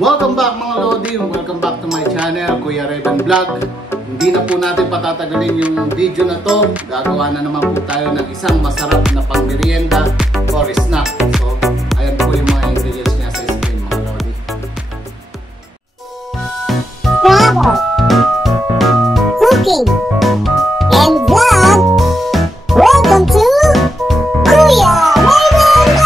Welcome back mga Lodi, welcome back to my channel, Kuya Reven Vlog. Hindi na po natin patatagalin yung video na to. Gagawa na naman po tayo ng isang masarap na pang-merienda or snack. So, ayan po yung mga ingredients niya sa screen mga Lodi. Travel, cooking, and vlog. Welcome to Kuya Reven Vlog!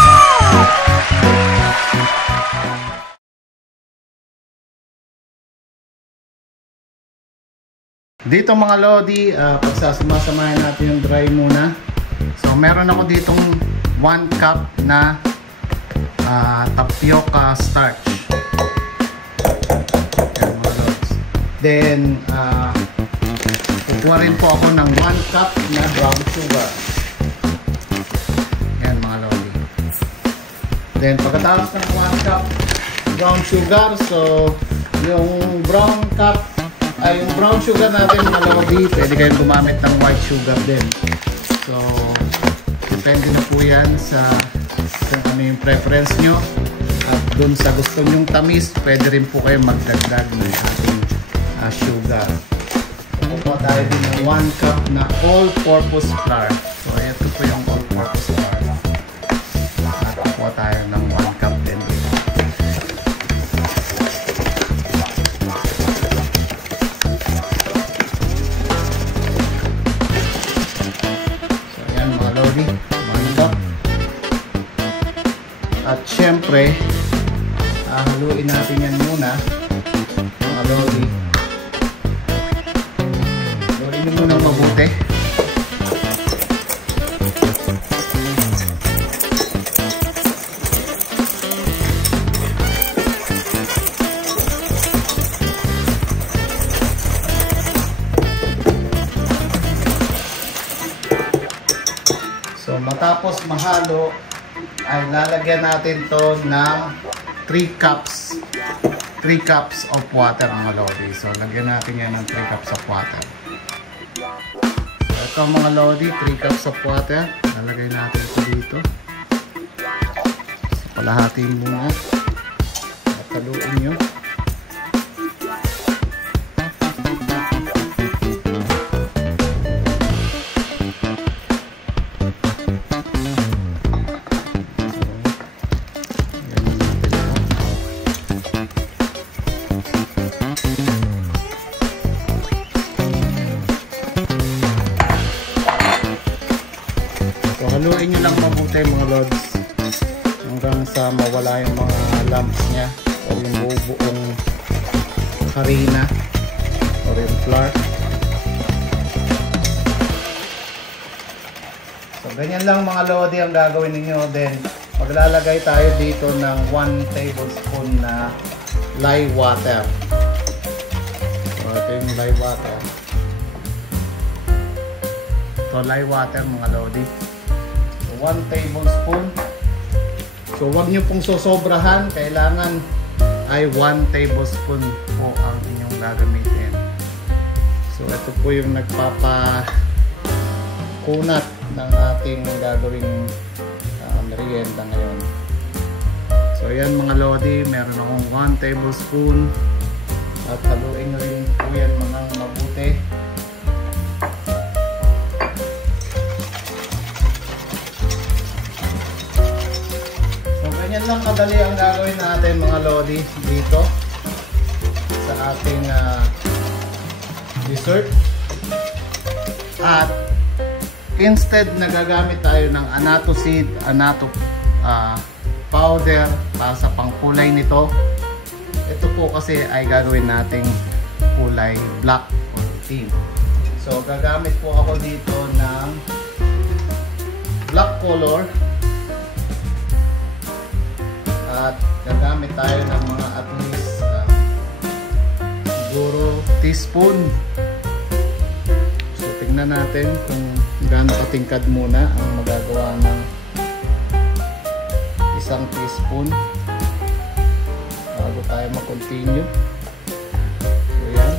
Dito mga Lodi, pagsasamasamahin natin yung dry muna. So meron ako ditong 1 cup na tapioca starch. Yan, mga Lods. Then kukuha rin po ako ng 1 cup na brown sugar. Yan mga Lodi. Then pagkatapos ng 1 cup brown sugar, so yung brown sugar natin mga Lodi, pwede kayong gumamit ng white sugar din. So, depende na po yan sa kung ano yung preference nyo. At dun sa gusto nyong tamis, pwede rin po kayong magdagdag ng ating sugar. Kukuha tayo din ng 1 cup na all-purpose flour. So, ito po yung all-purpose flour. At kukuha tayo ng 1 cup din. At syempre, haluin natin yan muna mga Lodi. Haluin nyo muna mabuti. So matapos mahalo, ay lalagyan natin to ng 3 cups of water mga Lodi. So lagyan natin yan ng 3 cups of water. So ito mga Lodi, 3 cups of water. Lalagay natin ito dito. So palahatin muna. At haluin nyo. Haluin nyo lang mabuti mga Lods hanggang sa mawala yung mga lumps nya o yung buong harina o yung flour. So ganyan lang mga Lodi ang gagawin ninyo. Then maglalagay tayo dito ng 1 tablespoon na lye water. So ito yung lye water. So lye water mga Lodi, 1 tablespoon. So wag nyo pong sosobrahan, kailangan ay 1 tablespoon po ang inyong gagamitin. So ito po yung nagpapakunat ng ating gagawing merienda ngayon. So yan mga Lodi, meron akong 1 tablespoon at haluin nyo rin po yan mga mabuti. Ganyan lang kadali ang gagawin natin mga Lodi dito sa ating dessert. At instead na gagamit tayo ng annatto seed, annatto powder para sa pangkulay nito. Ito po kasi ay gagawin nating kulay black or teal. So gagamit po ako dito ng black color. At gagamit tayo ng mga at least siguro teaspoon. So tingnan natin kung gaano katingkad muna ang magagawa ng 1 teaspoon bago tayo mag-continue. So yan.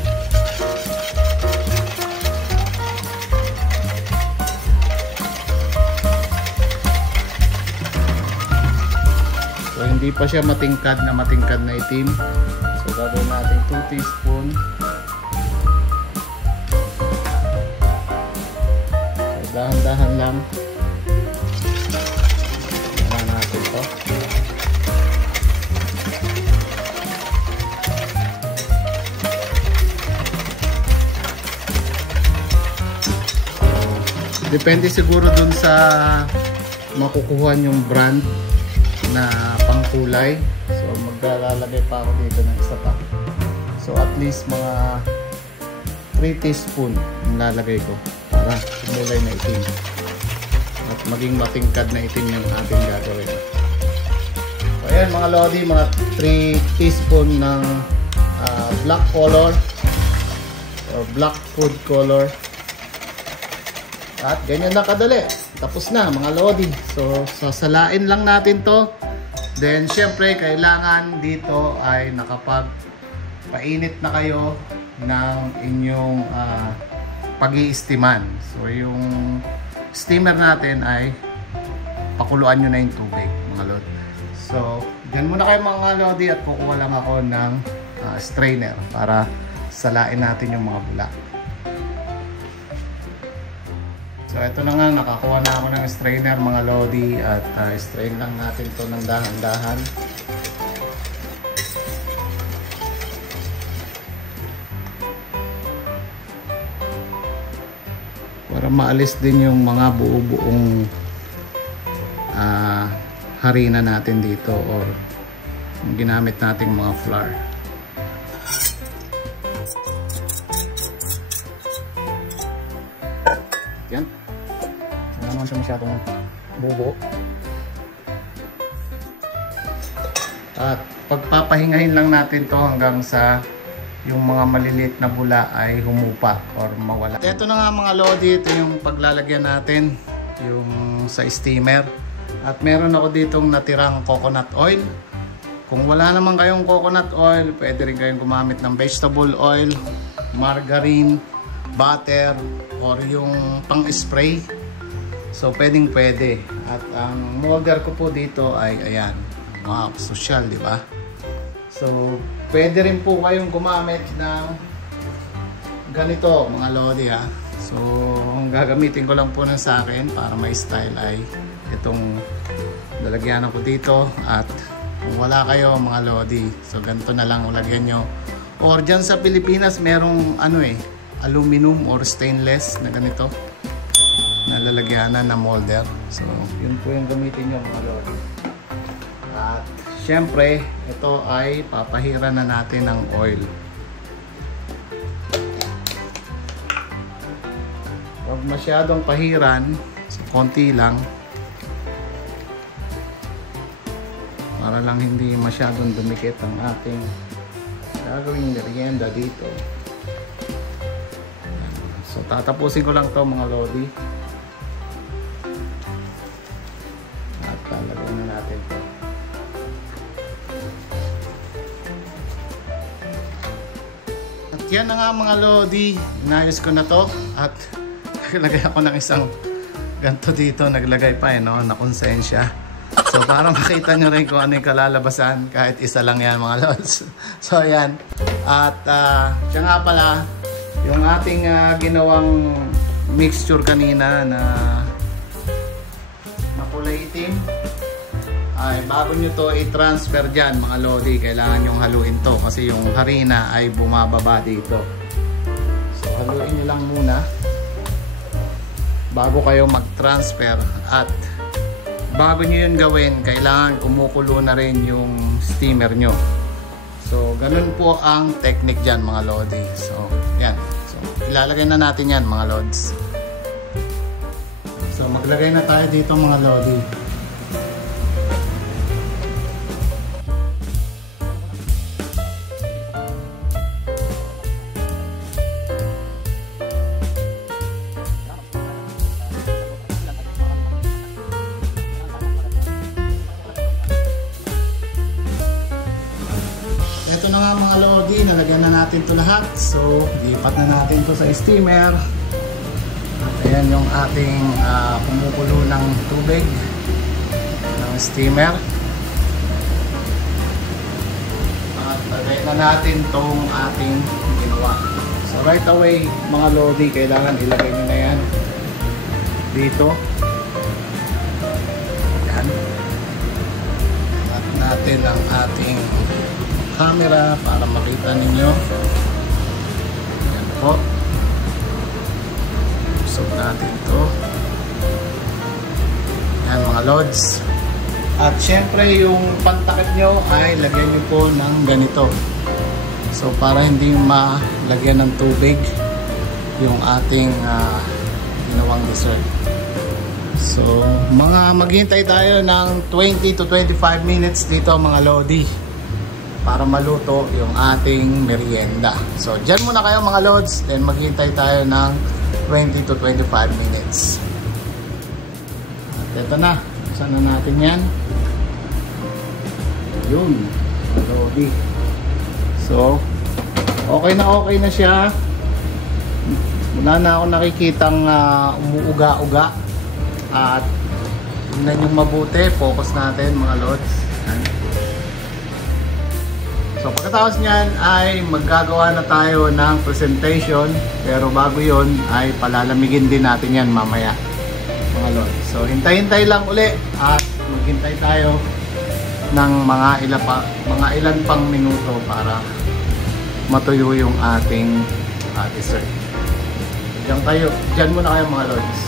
So hindi Hindi pa siya matingkad na itim. So gagawin natin 2 teaspoon. So dahan-dahan lang. Ayan natin to. Depende siguro dun sa makukuha yung brand na pangkulay. So maglalagay pa ako dito ng isa pa. So at least mga 3 teaspoon ang lalagay ko para kumulay na itim. At maging matingkad na itim yung ating gagawin. So ayan mga lodi, mga 3 teaspoon ng black color or black food color. At ganyan na kadali. Tapos na mga lodi. So sasalain lang natin to. Then syempre kailangan dito ay nakapagpainit na kayo ng inyong pag-i-steaman. So yung steamer natin ay pakuluan nyo na yung tubig mga lodi. So dyan muna kayo mga lodi at kukuha lang ako ng strainer para salain natin yung mga bula. So ito na nga, nakakuha na ako ng strainer mga lodi at strain lang natin to ng dahan-dahan. Para maalis din yung mga buo-buong harina natin dito or yung ginamit nating mga flour. Yan. Hindi naman siya masyadong bubo. At pagpapahingahin lang natin to hanggang sa yung mga maliliit na bula ay humupa or mawala. Ito na nga mga lodi, ito yung paglalagyan natin yung sa steamer. At meron ako ditong natirang coconut oil. Kung wala naman kayong coconut oil, pwede rin kayong gumamit ng vegetable oil, margarine, butter, or yung pang-spray. So pwedeng pwede. At ang molder ko po dito ay ayan. Wow, social, di ba? So pwede rin po kayong gumamit ng ganito mga lodi ha. So ang gagamitin ko lang po ng sa akin para may style ay itong lalagyan ko dito. At kung wala kayo mga lodi, so ganito na lang ulagyan nyo. Or dyan sa Pilipinas merong aluminum or stainless na ganito na lalagyanan na molder. So yun po yung gamitin nyo mga lodi. At syempre ito ay papahiran na natin ng oil. Huwag masyadong pahiran, so konti lang para lang hindi masyadong dumikit ang ating gagawing merienda dito. So tatapusin ko lang to mga lodi. At lalagyan na natin to. At yan na nga mga lodi, inayos ko na to at naglagay ako ng isang ganito dito, naglagay pa na konsensya. So para makita nyo rin kung ano yung kalalabasan kahit isa lang yan mga lods. So yan. At siya nga pala yung ating ginawang mixture kanina na kulay itim ay bago nyo to i-transfer dyan mga lodi, kailangan nyong haluin to kasi yung harina ay bumababa dito. So haluin nyo lang muna bago kayo mag-transfer. At bago nyo yun gawin, kailangan kumukulo na rin yung steamer nyo. So ganun po ang technique dyan mga lodi. So yan, so ilalagay na natin yan mga lods. So maglagay na tayo dito mga lodi. Ito na nga mga lodi, nalagyan na natin to lahat. So lipat na natin to sa steamer. Ayan yung ating kumukulo ng tubig ng steamer. lagay na natin tong ating ginawa. So right away mga lodi, kailangan ilagay nyo na yan dito. Yan. At natin ang ating camera para makita ninyo. Yan po. Usog natin to. Yan mga lods. At syempre yung pantakip nyo ay lagyan nyo po ng ganito. So para hindi malagyan ng tubig yung ating ginawang dessert. So maghintay tayo ng 20 to 25 minutes dito mga lodi para maluto yung ating merienda. So dyan muna kayo mga lods, then maghintay tayo ng 20 to 25 minutes. At ito na, saan na natin yan? Yun, lodi. So okay na siya. Wala na ako nakikitang umuuga-uga. At tingnan yung mabuti, focus natin mga lods. So pagkatapos nyan ay maggagawa na tayo ng presentation, pero bago yon ay palalamigin din natin yan mamaya mga lods. So hintay-hintay lang uli at maghintay tayo ng mga ilan pang minuto para matuyo yung ating dessert. Diyan muna kayo mga lods.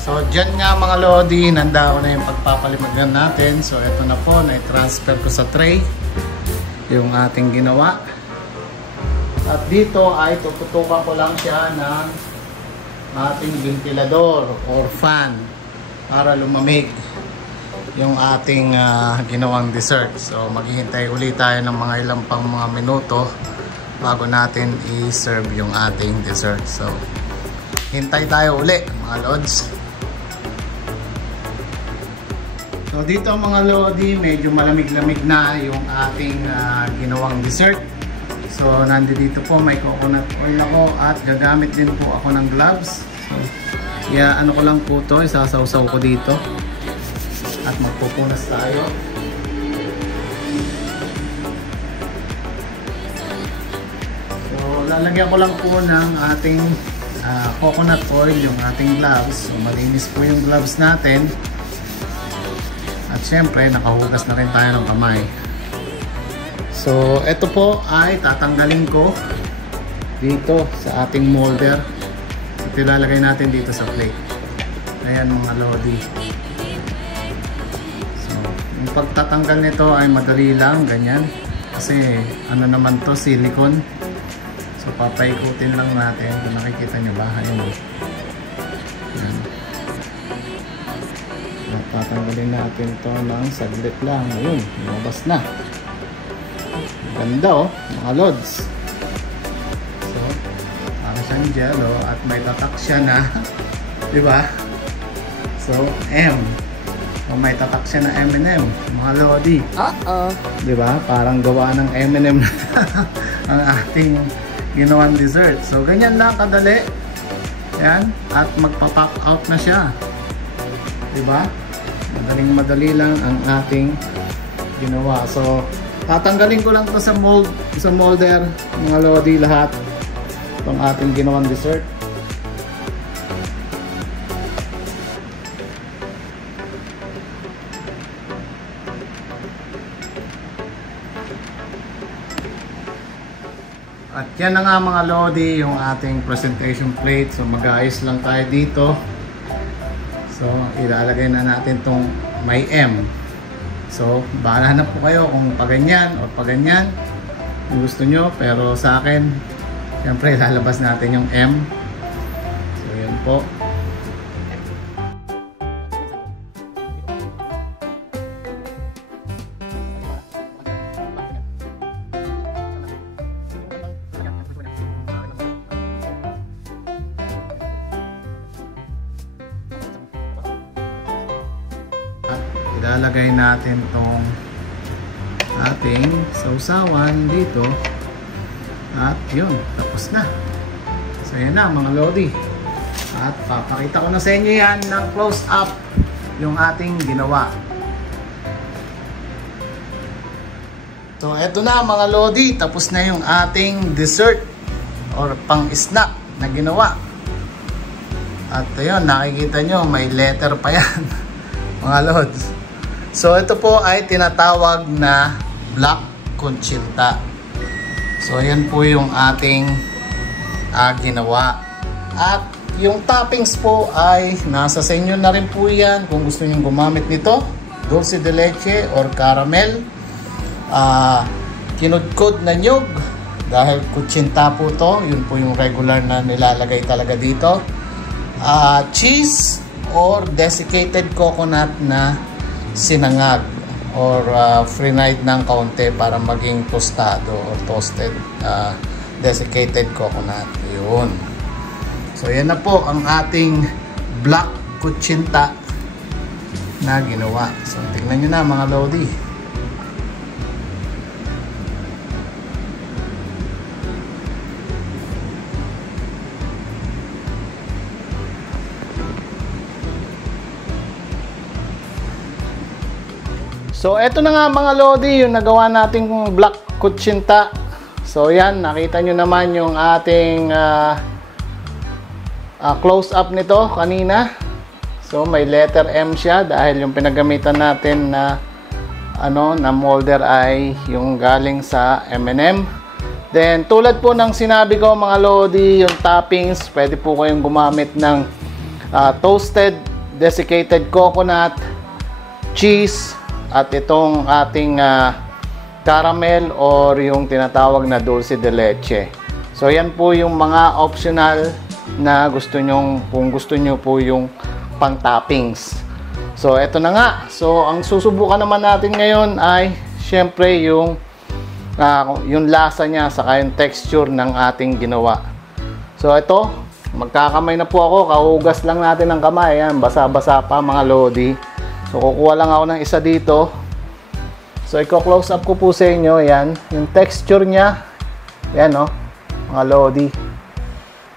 So dyan nga mga lodi, nanda ko na yung pagpapalimagan natin. So ito na po, na-transfer ko sa tray yung ating ginawa. At dito ay tututukan ko lang siya ng ating ventilador or fan para lumamig yung ating ginawang dessert. So maghihintay ulit tayo ng mga ilang pang mga minuto bago natin i-serve yung ating dessert. So hintay tayo ulit mga lods. So dito mga lodi, medyo malamig-lamig na yung ating ginawang dessert. So nandito po may coconut oil ako at gagamit din po ako ng gloves. So ano ko lang po to, isasawsaw ko dito. At magpupunas tayo. So lalagyan ko lang po ng ating coconut oil yung ating gloves. So malinis po yung gloves natin. At syempre nakahugas na rin tayo ng kamay. So ito po ay tatanggalin ko dito sa ating molder. At ilalagay natin dito sa plate. Ayan mga lodi. Yung pagtatanggal nito ay madali lang, ganyan. Kasi ano naman to, silicone. So papaikutin lang natin. Kung nakikita nyo ba, ayun. Yan. At tatanggalin natin to ng saglit lang. Ayun, lumabas na. Ganda mga lods. So, para siyang jello at may tatak siya na, di ba? So, M. May tatak siya na M&M, mga lodi. Diba? Parang gawa ng M&M ang ating ginawang dessert. So, ganyan lang kadali. Yan. At magpa-pop out na siya. Diba? Madaling-madali lang ang ating ginawa. So, tatanggalin ko lang ito sa molder, mga lodi, lahat itong ating ginawang dessert. At yan na nga mga lodi, yung ating presentation plate. So mag-aayos lang tayo dito. So ilalagay na natin tong may M. So bahala na po kayo kung paganyan o paganyan kung gusto nyo. Pero sa akin, siyempre lalabas natin yung M. So yun po. Ilalagay natin tong ating sausawan dito at yun, tapos na. So yan na mga lodi, at papakita ko na sa inyo yan ng close up yung ating ginawa. So, eto na mga Lodi. Tapos na yung ating dessert or pang-snack na ginawa. At ayun, nakikita nyo, may letter pa yan. Mga Lods. So, ito po ay tinatawag na Black Conchilta. So, yan po yung ating ginawa. At yung toppings po ay nasa sa inyo na rin po yan. Kung gusto nyo gumamit nito, dulce de leche or caramel. Kinudkod na nyug dahil kutsinta po to, yun po yung regular na nilalagay talaga dito. Cheese or desiccated coconut na sinangag or free-night ng kaunti para maging tostado or toasted desiccated coconut. Yun. So yan na po ang ating black kutsinta na ginawa. So tingnan nyo na mga Lodi. So, eto na nga mga Lodi, yung nagawa nating black kutsinta. So, yan, nakita nyo naman yung ating close-up nito kanina. So, may letter M siya dahil yung pinagamitan natin na na molder ay yung galing sa M&M. Then, tulad po ng sinabi ko mga Lodi, yung toppings, pwede po kayong gumamit ng toasted desiccated coconut, cheese, at itong ating caramel or yung tinatawag na dulce de leche. So yan po yung mga optional na kung gusto nyo po yung pang toppings. So eto na nga. So ang susubukan naman natin ngayon ay syempre yung lasa niya saka yung texture ng ating ginawa. So ito, magkakamay na po ako. Kahugas lang natin ng kamay. Yan, basa-basa pa mga Lodi. So, kukuha lang ako ng isa dito. So, i-close up ko po sa inyo. Yan. Yung texture niya. Yan, no? Mga Lodi.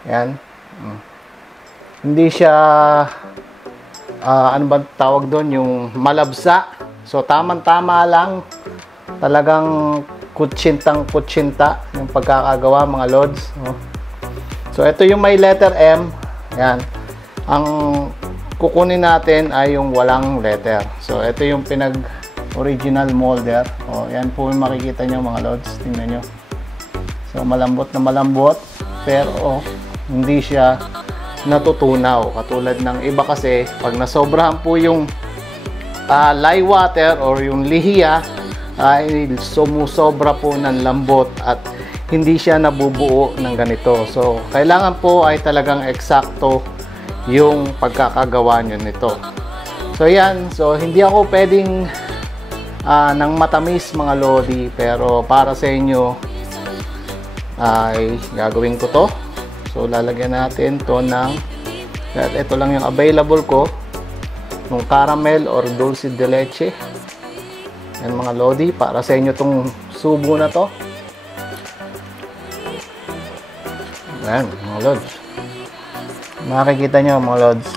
Yan. Hindi siya, ano ba tawag doon? Yung malabsa. So, tamang-tama lang. Talagang kutsintang-kutsinta yung pagkakagawa, mga Lods. No? So, ito yung may letter M. Yan. Ang kukunin natin ay yung walang letter. So, ito yung original molder. O, yan po yung makikita nyo mga Lods. Tingnan nyo. So, malambot na malambot. Pero, hindi siya natutunaw. Katulad ng iba kasi, pag nasobrahan po yung lye water or yung lihiya, ay sumusobra po ng lambot at hindi siya nabubuo ng ganito. So, kailangan po ay talagang eksakto yung pagkakagawa nyo nito. So yan, so hindi ako pwedeng ng matamis mga Lodi, pero para sa inyo ay gagawin ko to. So lalagyan natin to ng, ito lang yung available ko, ng caramel or dulce de leche. Yan mga Lodi, para sa inyo tong subo na to. Yan mga Lods. Makikita nyo mga Lods,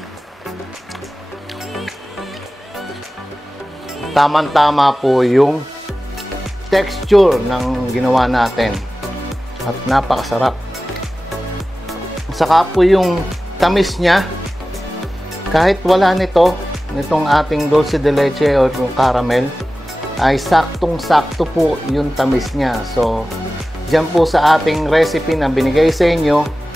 tamang-tama po yung texture ng ginawa natin at napakasarap. Saka po yung tamis nya, kahit wala nitong ating dulce de leche or yung caramel, ay saktong-sakto po yung tamis nya. So dyan po sa ating recipe na binigay sa inyo,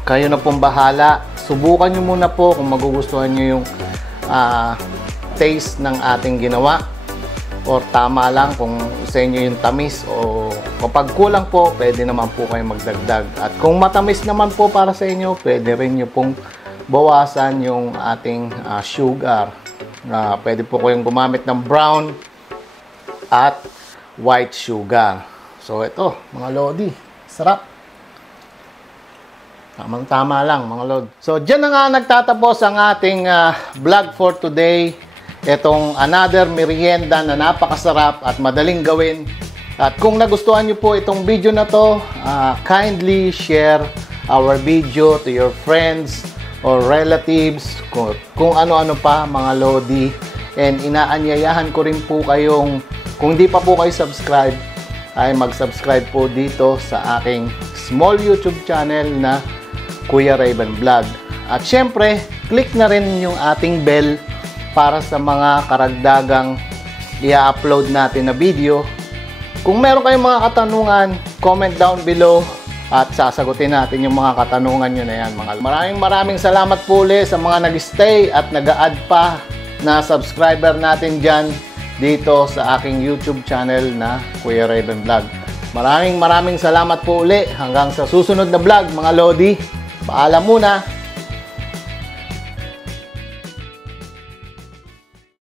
kayo na pong bahala. Subukan nyo muna po kung magugustuhan nyo yung taste ng ating ginawa or tama lang kung sa inyo yung tamis, o kapag kulang po, pwede naman po kayo magdagdag. At kung matamis naman po para sa inyo, pwede rin nyo pong bawasan yung ating sugar. Pwede po kayong gumamit ng brown at white sugar. So ito mga Lodi, sarap. Tamang-tama lang mga Lord. So, dyan na nga nagtatapos ang ating vlog for today. Itong another merienda na napakasarap at madaling gawin. At kung nagustuhan nyo po itong video na to, kindly share our video to your friends or relatives, kung ano-ano pa mga Lodi. And inaanyayahan ko rin po kayong Kung di pa po kayo subscribe, ay mag-subscribe po dito sa aking small YouTube channel na Kuya Rayvan Vlog. At syempre, click na rin yung ating bell para sa mga karagdagang i-upload natin na video. Kung meron kayong mga katanungan, comment down below at sasagutin natin yung mga katanungan nyo na yan. Maraming salamat po ulit sa mga nag-stay at nag-a-add pa na subscriber natin dyan dito sa aking YouTube channel na Kuya Rayvan Vlog. Maraming salamat po ulit. Hanggang sa susunod na vlog mga Lodi. Paalam muna.